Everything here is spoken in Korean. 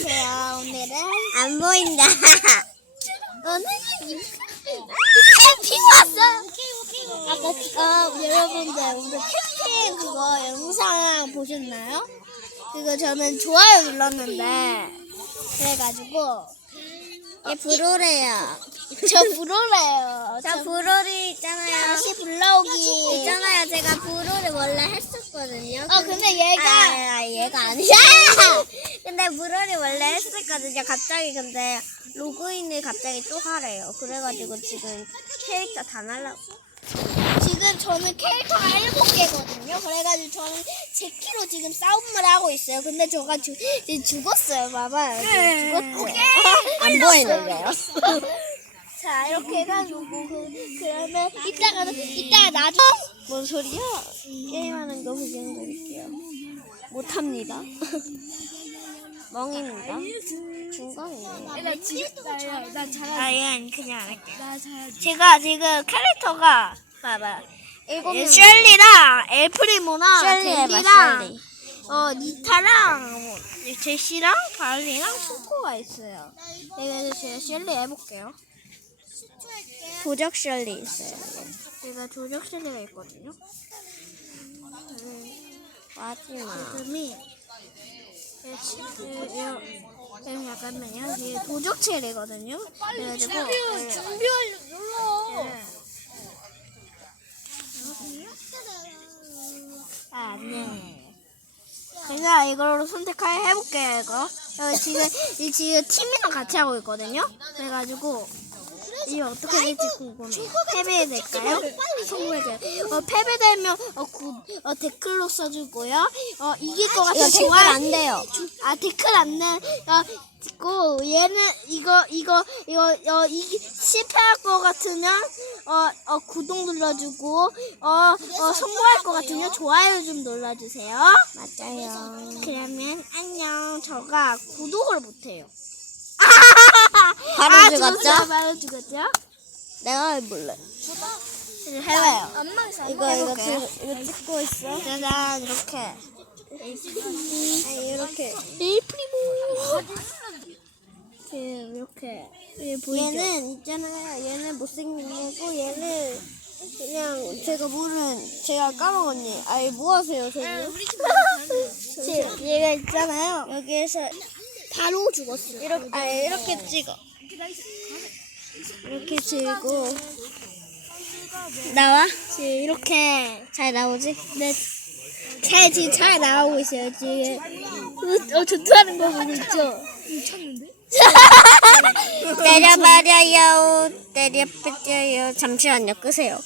보세요. 오늘은 안 보인다. 오늘은 캠핑 왔어요. 아까 어, 여러분들 오늘 캠핑 그거 영상 보셨나요? 그거 저는 좋아요 눌렀는데 그래가지고 얘 브로레요. 저 불어래요. 저 브로리 있잖아요. 다시 불러오기. 있잖아요. 제가 브로를 원래 했었거든요. 어 근데 얘가 아, 아, 얘가 아니야. 근데 브로리 원래 했었거든요. 갑자기 근데 로그인을 갑자기 또 하래요. 그래가지고 지금 캐릭터 다 날라. 지금 저는 캐릭터가 일곱 개거든요. 그래가지고 저는 제 키로 지금 싸움을 하고 있어요. 근데 저가 주, 지금 죽었어요. 봐봐요. 지금 죽었어요. 안 보이는데요? 자 이렇게 해가지고 그, 그러면 이따가 이따가 나중 뭔 소리야? 게임하는 거 구경드릴게요. 못합니다. 멍입니다. 중간이네. 나 진짜 나 잘. 아, 이건 그냥 안 할게요. 나 잘. 제가 지금 캐릭터가 봐봐. 일곱 예, 명. 해봐, 델리랑 쉘리. 어 니타랑 뭐, 제시랑 발리랑 코코가 있어요. 그래서 제가 쉘리 해볼게요. 도적 쉘리 있어요. 제가 조적 쉘리가 있거든요. 마지막. 이름이 예, 예, 잠깐만요. 이게 도적 첼이거든요. 그래가지고 예, 준비하려 눌러. 예. 아, 네. 제가 이걸로 선택해 해볼게요, 이거. 어, 지금, 이 지금 팀이랑 같이 하고 있거든요. 그래가지고, 이게 어떻게 될지 궁금해요. 패배될까요? 성공할까요? 어, 패배되면, 어, 구, 어, 댓글로 써주고요. 어, 이길 것 이거 같아서 댓글 좋아요. 안 돼요. 아 댓글 안 내. 어, 고 얘는 이거 이거 이거 어 이기 실패할 것 같으면 어 어 구독 눌러주고 어 어 성공할 것 같으면 좋아요 좀 눌러주세요. 맞아요. 그러면 안녕. 저가 구독을 못해요. 바로 아, 죽었죠? 바로 죽었죠? 내가 해볼래. 해봐요. 이거 이거 지금 이거 찍고 있어. 짜잔 이렇게. 아니 이렇게. 에이프리모. 이렇게 예, 보이죠? 얘는 있잖아요. 얘는 못생긴 거고 얘는 그냥 제가 모른 제가 까먹었니. 아니 뭐 하세요, 저는? 제- 얘가 있잖아요. 여기에서 바로 죽었어요. 이렇게 아 이렇게 찍어. 이렇게 들고 나와? 지금 이렇게 잘 나오지? 네. 잘 지금 잘 나가고 있어요. 지금 어, 어 전투하는 거 보고 있죠? 미쳤는데? 때려버려요. 때려버려요. 잠시만요. 끄세요.